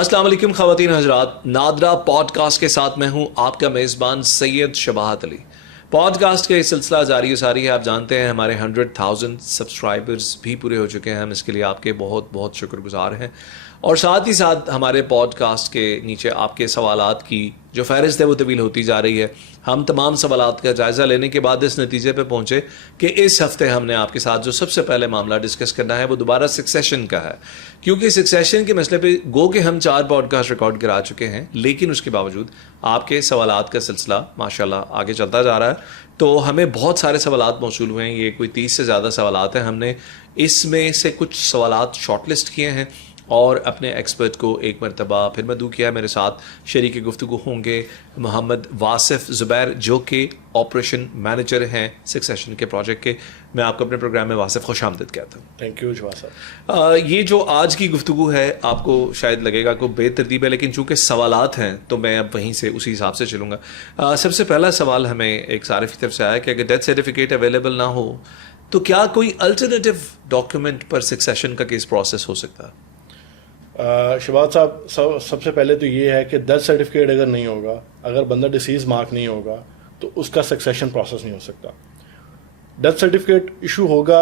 السلام علیکم خواتین حضرات، نادرا پوڈ کاسٹ کے ساتھ میں ہوں آپ کا میزبان سید شباہت علی. پوڈ کاسٹ کا یہ سلسلہ جاری و ساری ہے. آپ جانتے ہیں ہمارے 100,000 سبسکرائبرز بھی پورے ہو چکے ہیں. ہم اس کے لیے آپ کے بہت بہت شکر گزار ہیں. اور ساتھ ہی ساتھ ہمارے پوڈ کاسٹ کے نیچے آپ کے سوالات کی جو فہرست ہے وہ طویل ہوتی جا رہی ہے. ہم تمام سوالات کا جائزہ لینے کے بعد اس نتیجے پہ پہنچے کہ اس ہفتے ہم نے آپ کے ساتھ جو سب سے پہلے معاملہ ڈسکس کرنا ہے وہ دوبارہ سکسیشن کا ہے. کیونکہ سکسیشن کے مسئلے پہ گو کہ ہم 4 پوڈ کاسٹ ریکارڈ کرا چکے ہیں، لیکن اس کے باوجود آپ کے سوالات کا سلسلہ ماشاءاللہ آگے چلتا جا رہا ہے. تو ہمیں بہت سارے سوالات موصول ہوئے ہیں، یہ کوئی 30 سے زیادہ سوالات ہیں. ہم نے اس میں سے کچھ سوالات شارٹ لسٹ کیے ہیں اور اپنے ایکسپرٹ کو ایک مرتبہ پھر مدعو کیا. میرے ساتھ شریک گفتگو ہوں گے محمد واصف زبیر جو کہ آپریشن مینیجر ہیں سکسیشن کے پروجیکٹ کے. میں آپ کو اپنے پروگرام میں واصف خوش آمدید کہتا ہوں. تھینک یو جواد صاحب. یہ جو آج کی گفتگو ہے آپ کو شاید لگے گا کوئی بے ترتیب ہے، لیکن چونکہ سوالات ہیں تو میں اب وہیں سے اسی حساب سے چلوں گا. سب سے پہلا سوال ہمیں ایک صارف کی طرف سے آیا کہ اگر ڈیتھ سرٹیفکیٹ اویلیبل نہ ہو تو کیا کوئی الٹرنیٹیو ڈاکیومنٹ پر سکسیشن کا کیس پروسیس ہو سکتا ہے؟ شباد صاحب، سب سے پہلے تو یہ ہے کہ ڈیتھ سرٹیفکیٹ اگر نہیں ہوگا، اگر بندہ ڈیسیز مارک نہیں ہوگا تو اس کا سکسیشن پروسیس نہیں ہو سکتا. ڈیتھ سرٹیفکیٹ ایشو ہوگا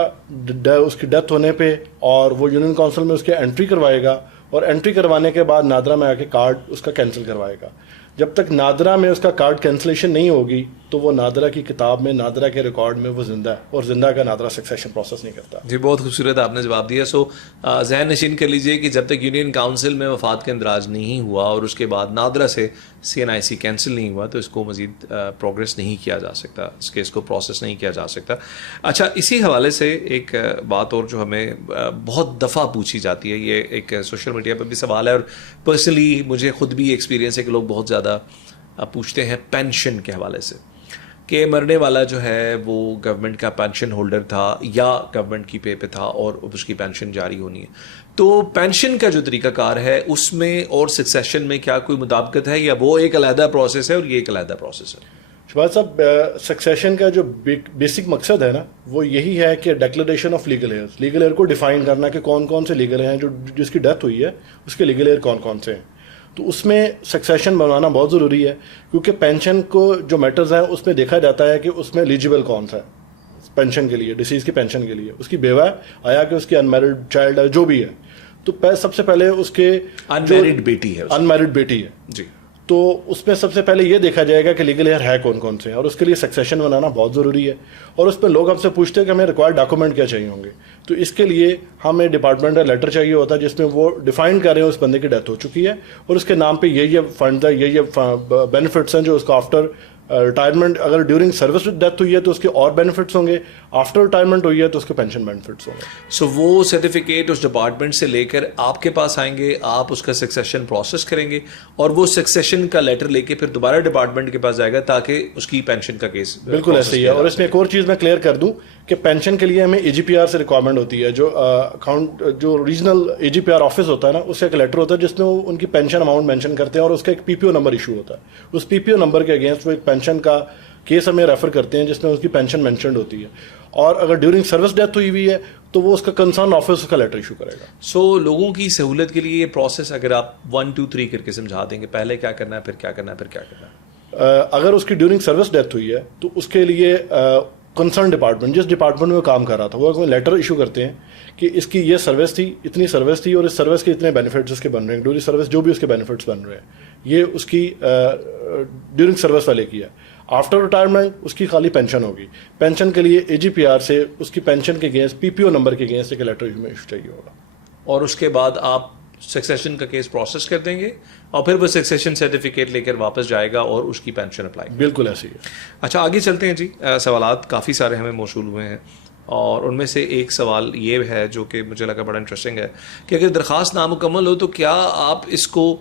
اس کی ڈیتھ ہونے پہ، اور وہ یونین کونسل میں اس کے انٹری کروائے گا، اور انٹری کروانے کے بعد نادرا میں آ کے کارڈ اس کا کینسل کروائے گا. جب تک نادرا میں اس کا کارڈ کینسلیشن نہیں ہوگی تو وہ نادرا کی کتاب میں، نادرا کے ریکارڈ میں وہ زندہ ہے، اور زندہ کا نادرا سکسیشن پروسیس نہیں کرتا. جی بہت خوبصورت آپ نے جواب دیا. سو ذہن نشین کر لیجئے کہ جب تک یونین کاؤنسل میں وفات کا اندراج نہیں ہوا اور اس کے بعد نادرا سے CNIC کینسل نہیں ہوا تو اس کو مزید پروگریس نہیں کیا جا سکتا، اس کیس کو پروسیس نہیں کیا جا سکتا. اچھا، اسی حوالے سے ایک بات اور جو ہمیں بہت دفعہ پوچھی جاتی ہے، یہ ایک سوشل میڈیا پہ بھی سوال ہے اور پرسنلی مجھے خود بھی ایکسپیرینس ہے کہ لوگ بہت زیادہ پوچھتے ہیں پینشن کے حوالے سے کہ مرنے والا جو ہے وہ گورنمنٹ کا پینشن ہولڈر تھا یا گورنمنٹ کی پے پہ تھا اور اس کی پینشن جاری ہونی ہے. تو پینشن کا جو طریقہ کار ہے اس میں اور سکسیشن میں کیا کوئی مطابقت ہے یا وہ ایک علیحدہ پروسیس ہے اور یہ ایک علیحدہ پروسیس ہے؟ شباد صاحب، سکسیشن کا جو بیسک مقصد ہے نا وہ یہی ہے کہ declaration of legal years, legal year کو ڈیفائن کرنا کہ کون کون سے لیگل ہیں، جو جس کی ڈیتھ ہوئی ہے اس کے لیگل ایئر کون کون سے ہیں. تو اس میں سکسیشن بنوانا بہت ضروری ہے، کیونکہ پینشن کو جو میٹرز ہیں اس میں دیکھا جاتا ہے کہ اس میں ایلیجیبل کون سا ہے پینشن کے لیے، ڈیسیز کی پینشن کے لیے. اس کی بیوہ ہے آیا کہ اس کی انمیرڈ چائلڈ ہے، جو بھی ہے، تو سب سے پہلے اس کے انمیرڈ بیٹی ہے جی، تو اس میں سب سے پہلے یہ دیکھا جائے گا کہ لیگل ایئر ہے کون کون سے ہیں، اور اس کے لیے سکسیشن بنانا بہت ضروری ہے. اور اس پہ لوگ ہم سے پوچھتے ہیں کہ ہمیں ریکوائرڈ ڈاکومنٹ کیا چاہیے ہوں گے. تو اس کے لیے ہمیں ڈپارٹمنٹ کا لیٹر چاہیے ہوتا ہے جس میں وہ ڈیفائن کر رہے ہیں اس بندے کی ڈیتھ ہو چکی ہے اور اس کے نام پہ یہ فنڈ ہے، یہ بینیفٹس ہیں جو اس کو آفٹر ریٹائرمنٹ، اگر ڈیورنگ سروس ڈیتھ ہوئی ہے تو اس کے اور بینیفٹس ہوں گے، آفٹر ریٹائرمنٹ ہوئی ہے تو اس کے پینشن بینیفٹس ہوں گے. سو وہ سرٹیفکیٹ اس ڈپارٹمنٹ سے لے کر آپ کے پاس آئیں گے، آپ اس کا سکسیشن پروسیس کریں گے اور وہ سکسیشن کا لیٹر لے کے پھر دوبارہ ڈپارٹمنٹ کے پاس جائے گا تاکہ اس کی پینشن کا کیس. بالکل ایسے ہی ہے. اور اس میں ایک اور چیز میں کلیئر کر دوں کہ پینشن کے لیے ہمیں AGPR سے ریکوائرمنٹ ہوتی ہے. جو ریجنل AGPR آفس ہوتا ہے نا، اس کا ایک لیٹر ہوتا ہے جس میں وہ ان کی پینشن اماؤنٹ مینشن کرتے ہیں اور اس کا ایک PPO نمبر ایشو ہوتا ہے. اس PPO نمبر کے اگینسٹ وہ ایک پینشن کا کیس ہمیں ریفر کرتے ہیں جس میں اس کی پینشن مینشنڈ ہوتی ہے، اور اگر ڈیورنگ سروس ڈیتھ ہوئی ہے تو وہ اس کا کنسرن آفس کا لیٹر ایشو کرے گا. سو لوگوں کی سہولت کے لیے یہ پروسیس اگر آپ 1 2 3 کر کے سمجھا دیں گے، پہلے کیا کرنا ہے، پھر کیا کرنا ہے، پھر کیا کرنا ہے. اگر اس کی ڈیورنگ سروس ڈیتھ ہوئی ہے تو اس کے لیے کنسرن ڈپارٹمنٹ، جس ڈپارٹمنٹ میں وہ کام کر رہا تھا، وہ کوئی لیٹر ایشو کرتے ہیں کہ اس کی یہ سروس تھی، اتنی سروس تھی، اور اس سروس کے اتنے بینیفٹس اس کے بن رہے ہیں، ڈیورنگ سروس جو بھی اس کے بینیفٹس بن رہے ہیں یہ اس کی ڈیورنگ سروس والے کی ہے. آفٹر ریٹائرمنٹ اس کی خالی پینشن ہوگی. پینشن کے لیے AGPR سے اس کی پینشن کے اگینسٹ PPO نمبر کے اگینسٹ ایک لیٹر ایشو چاہیے ہوگا. اور اس کے بعد آپ سکسیشن کا کیس پروسیس کر دیں گے اور پھر وہ سکسیشن سرٹیفکیٹ لے کر واپس جائے گا اور اس کی پینشن اپلائی. بالکل ایسے ہی ہے. اچھا آگے چلتے ہیں جی. سوالات کافی سارے ہمیں موصول ہوئے ہیں اور ان میں سے ایک سوال یہ ہے جو کہ مجھے لگا بڑا انٹرسٹنگ ہے کہ اگر درخواست نامکمل ہو تو کیا آپ اس کو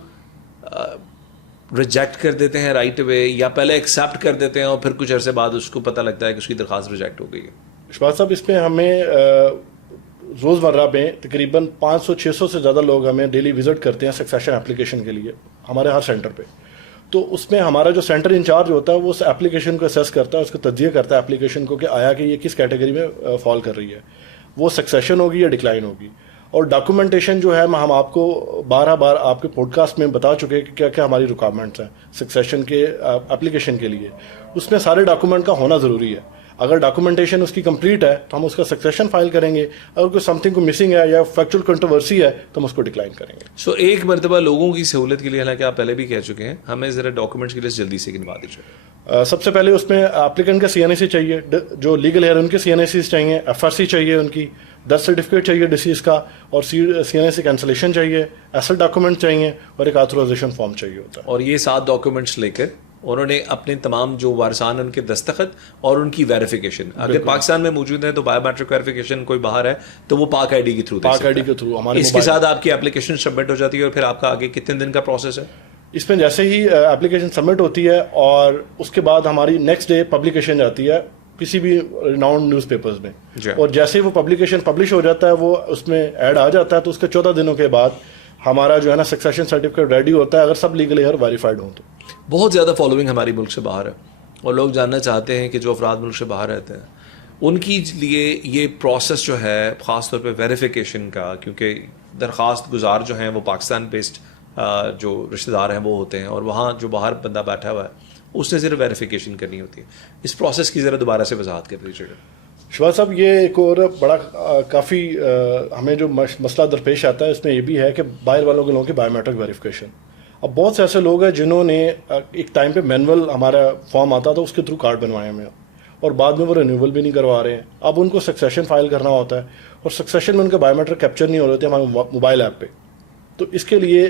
ریجیکٹ کر دیتے ہیں رائٹ اوے یا پہلے ایکسیپٹ کر دیتے ہیں اور پھر کچھ عرصے بعد اس کو پتہ لگتا ہے کہ اس کی درخواست ریجیکٹ ہو گئی ہے؟ شباد صاحب، اس میں ہمیں روزمرہ میں تقریباً 500-600 سے زیادہ لوگ ہمیں ڈیلی وزٹ کرتے ہیں سکسیشن اپلیکیشن کے لیے ہمارے ہر سینٹر پہ. تو اس میں ہمارا جو سینٹر انچارج ہوتا ہے وہ اس اپلیکیشن کو اسیس کرتا ہے، اس کو تجزیہ کرتا ہے اپلیکیشن کو کہ آیا کہ یہ کس کیٹیگری میں فال کر رہی ہے، وہ سکسیشن ہوگی یا ڈکلائن ہوگی. اور ڈاکومنٹیشن جو ہے ہم آپ کو بار آپ کے پوڈ کاسٹ میں بتا چکے کہ کیا کیا ہماری ریکوائرمنٹس ہیں سکسیشن کے اپلیکیشن کے لیے. اس میں سارے ڈاکومنٹ کا ہونا ضروری ہے. اگر ڈاکومنٹیشن اس کی کمپلیٹ ہے تو ہم اس کا سکسیشن فائل کریں گے. اگر کوئی سم تھنگ کو مسنگ ہے یا فیکچوئل کنٹروورسی ہے تو ہم اس کو ڈکلائن کریں گے. سو ایک مرتبہ لوگوں کی سہولت کے لیے, حالانکہ آپ پہلے بھی کہہ چکے ہیں, ہمیں ذرا ڈاکومنٹس کی لسٹ جلدی سے گنوا دیجیے. سب سے پہلے اس میں اپلیکینٹ کا CNAC چاہیے, جو لیگل ہے ان کے CNACs چاہیے, FRC چاہیے, ان کی ڈیتھ سرٹیفکیٹ چاہیے ڈیسیز کا, اور CNAC کینسلیشن چاہیے, ایسٹ ڈاکومنٹ چاہیے, اور ایک آتھورائزیشن فارم چاہیے ہوتا ہے. اور یہ 7 ڈاکومنٹس لے کر انہوں نے اپنے تمام جو وارثان ان کے دستخط اور ان کی ویریفیکیشن, اگر پاکستان میں موجود ہے تو بایو میٹرک ویریفیکیشن کوئی باہر ہے تو وہ پاک آئی ڈی کے تھرو, پاک آئی ڈی کے تھرو ہمارے اس کے ساتھ آپ کی اپلیکیشن سبمٹ ہو جاتی ہے. اور پھر آپ کا آگے کتنے دن کا پروسیس ہے اس میں؟ جیسے ہی اپلیکیشن سبمٹ ہوتی ہے اور اس کے بعد ہماری نیکسٹ ڈے پبلیکیشن جاتی ہے کسی بھی ریناؤنڈ نیوز پیپرز میں, اور جیسے ہی وہ پبلیکیشن پبلش ہو جاتا ہے, وہ اس میں ایڈ آ جاتا ہے, تو اس کے 14 دنوں کے بعد ہمارا جو ہے نا سکسیشن سرٹیفکیٹ ریڈی ہوتا ہے, اگر سب لیگلی اور ویریفائڈ ہوں تو. بہت زیادہ فالوئنگ ہماری ملک سے باہر ہے, اور لوگ جاننا چاہتے ہیں کہ جو افراد ملک سے باہر رہتے ہیں ان کی لیے یہ پروسیس جو ہے خاص طور پہ ویریفیکیشن کا, کیونکہ درخواست گزار جو ہیں وہ پاکستان بیسڈ جو رشتہ دار ہیں وہ ہوتے ہیں, اور وہاں جو باہر بندہ بیٹھا ہوا ہے اس نے صرف ویریفیکیشن کرنی ہوتی ہے. اس پروسیس کی ذرا دوبارہ سے وضاحت کر دیجیے گا. شہباز صاحب, یہ ایک اور بڑا کافی ہمیں جو مسئلہ درپیش آتا ہے اس میں یہ بھی ہے کہ باہر والوں کے لوگوں کی بایو میٹرک ویریفیکیشن. اب بہت سے ایسے لوگ ہیں جنہوں نے ایک ٹائم پہ مینول ہمارا فارم آتا تھا اس کے تھرو کارڈ بنوائے ہمیں, اور بعد میں وہ رینیول بھی نہیں کروا رہے ہیں. اب ان کو سکسیشن فائل کرنا ہوتا ہے, اور سکسیشن میں ان کے بایو میٹرک کیپچر نہیں ہو رہے تھے ہمارے موبائل ایپ پہ. تو اس کے لیے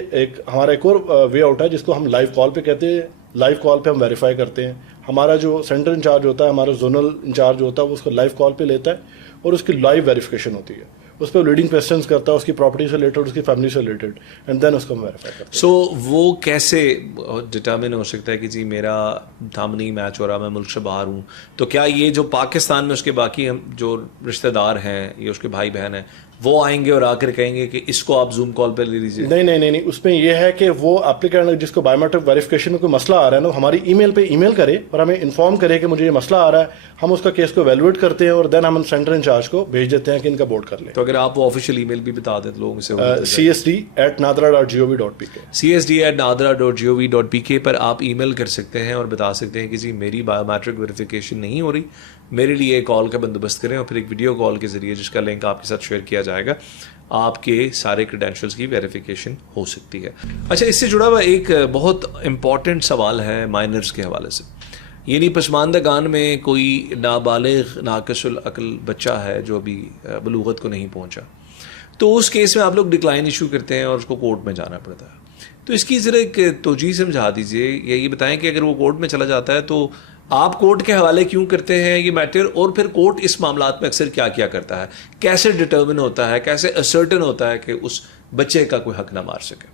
ہمارا ایک اور وے آؤٹ ہے جس کو ہم لائیو کال پہ کہتے ہیں. لائیو کال پہ ہم ویریفائی کرتے ہیں. ہمارا جو سینٹر انچارج ہوتا ہے, ہمارا زونل انچارج ہوتا ہے, وہ اس کو لائیو کال پہ لیتا ہے اور اس کی لائیو ویریفیکیشن ہوتی ہے. اس پہ لیڈنگ کویسچنس کرتا ہے اس کی پراپرٹی سے ریلیٹڈ, اس کی فیملی سے ریلیٹڈ, اینڈ دین اس کو ہم ویریفائی کرتے ہیں. سو وہ کیسے ڈٹرمن ہو سکتا ہے کہ جی میرا تھم نہیں میچ ہو رہا, میں ملک سے باہر ہوں, تو کیا یہ جو پاکستان میں اس کے باقی جو رشتہ دار ہیں یا اس کے بھائی بہن ہیں وہ آئیں گے اور آ کر کہیں گے کہ اس کو آپ زوم کال پہ لے لیجیے؟ نہیں, اس میں یہ ہے کہ وہ اپلیکینٹ جس کو بایو میٹرک ویریفیکیشن میں کوئی مسئلہ آ رہا ہے نا, ہماری ای میل پہ ای میل کرے اور ہمیں انفارم کرے کہ مجھے یہ مسئلہ آ رہا ہے. ہم اس کا کیس کو ایویلویٹ کرتے ہیں اور دین ہم سینٹر انچارج کو بھیج دیتے ہیں کہ ان کا بورڈ کر لیں. تو اگر آپ وہ آفیشیل ای میل بھی بتا دیں لوگوں سے, csd@nadra.gov.pk csd@nadra.gov.pk پر آپ ای میل کر سکتے ہیں اور بتا سکتے ہیں کہ جی میری بایو میٹرک ویریفیکیشن نہیں ہو رہی, میرے لیے کال کا بندوبست کریں, اور پھر ایک ویڈیو کال کے ذریعے جس کا لنک آپ کے ساتھ شیئر کیا جائے گا آپ کے سارے کریڈینشلز کی ویریفیکیشن ہو سکتی ہے. اچھا, اس سے جڑا ہوا ایک بہت امپورٹنٹ سوال ہے مائنرز کے حوالے سے, یعنی پسماندگان میں کوئی نابالغ ناقص العقل بچہ ہے جو ابھی بلوغت کو نہیں پہنچا, تو اس کیس میں آپ لوگ ڈکلائن ایشو کرتے ہیں اور اس کو کورٹ میں جانا پڑتا ہے. تو اس کی ذرا ایک توجیہ سمجھا دیجیے, یا یہ بتائیں کہ اگر وہ کورٹ میں چلا جاتا ہے تو آپ کورٹ کے حوالے کیوں کرتے ہیں یہ میٹر, اور پھر کورٹ اس معاملات میں اکثر کیا کیا کرتا ہے, کیسے ڈٹرمن ہوتا ہے, کیسے اسرٹن ہوتا ہے کہ اس بچے کا کوئی حق نہ مار سکے.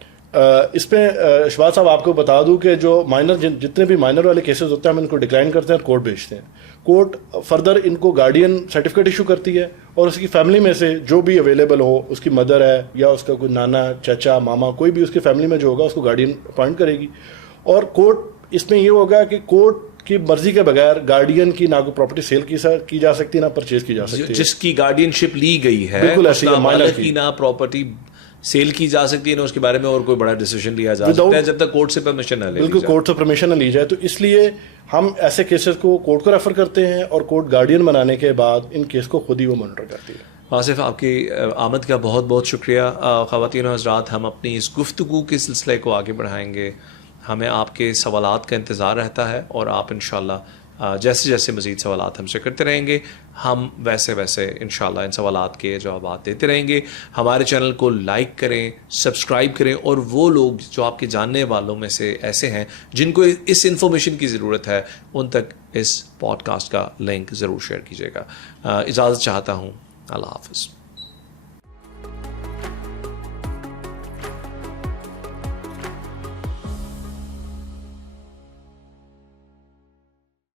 اس میں شہباز صاحب آپ کو بتا دوں کہ جو مائنر جتنے بھی مائنر والے کیسز ہوتے ہیں ہم ان کو ڈکلائن کرتے ہیں اور کورٹ بھیجتے ہیں. کورٹ فردر ان کو گارڈین سرٹیفکیٹ ایشو کرتی ہے, اور اس کی فیملی میں سے جو بھی اویلیبل ہو, اس کی مدر ہے یا اس کا کوئی نانا چچا ماما, کوئی بھی اس کی فیملی میں جو ہوگا اس کو گارڈین اپوائنٹ کرے گی. اور کورٹ اس میں یہ ہوگا کہ کورٹ کی مرضی کے بغیر گارڈین کی نہ کوئی پراپرٹی سیل کی جا سکتی نہ پرچیز کی جا سکتی ہے. جس کی گارڈین شپ لی گئی ہے بالکل ایسی مائنر کی نہ پراپرٹی سیل کی جا سکتی ہے, نہ اس کے بارے میں اور کوئی بڑا ڈیسیژن لیا جا سکتا ہے جب تک کورٹ سے پرمیشن نہ لے. بالکل, کورٹ سے پرمیشن نہ لی جائے. تو اس لیے ہم ایسے کیسز کو کورٹ کو ریفر کرتے ہیں, اور کورٹ گارڈین بنانے کے بعد ان کیس کو خود ہی وہ مانیٹر کرتی ہے. آصف, آپ کی آمد کا بہت بہت شکریہ. خواتین و حضرات, ہم اپنی اس گفتگو کے سلسلے کو آگے بڑھائیں گے. ہمیں آپ کے سوالات کا انتظار رہتا ہے, اور آپ انشاءاللہ جیسے جیسے مزید سوالات ہم سے کرتے رہیں گے, ہم ویسے ویسے انشاءاللہ ان سوالات کے جوابات دیتے رہیں گے. ہمارے چینل کو لائک کریں, سبسکرائب کریں, اور وہ لوگ جو آپ کے جاننے والوں میں سے ایسے ہیں جن کو اس انفارمیشن کی ضرورت ہے ان تک اس پوڈ کاسٹ کا لنک ضرور شیئر کیجیے گا. اجازت چاہتا ہوں. اللہ حافظ.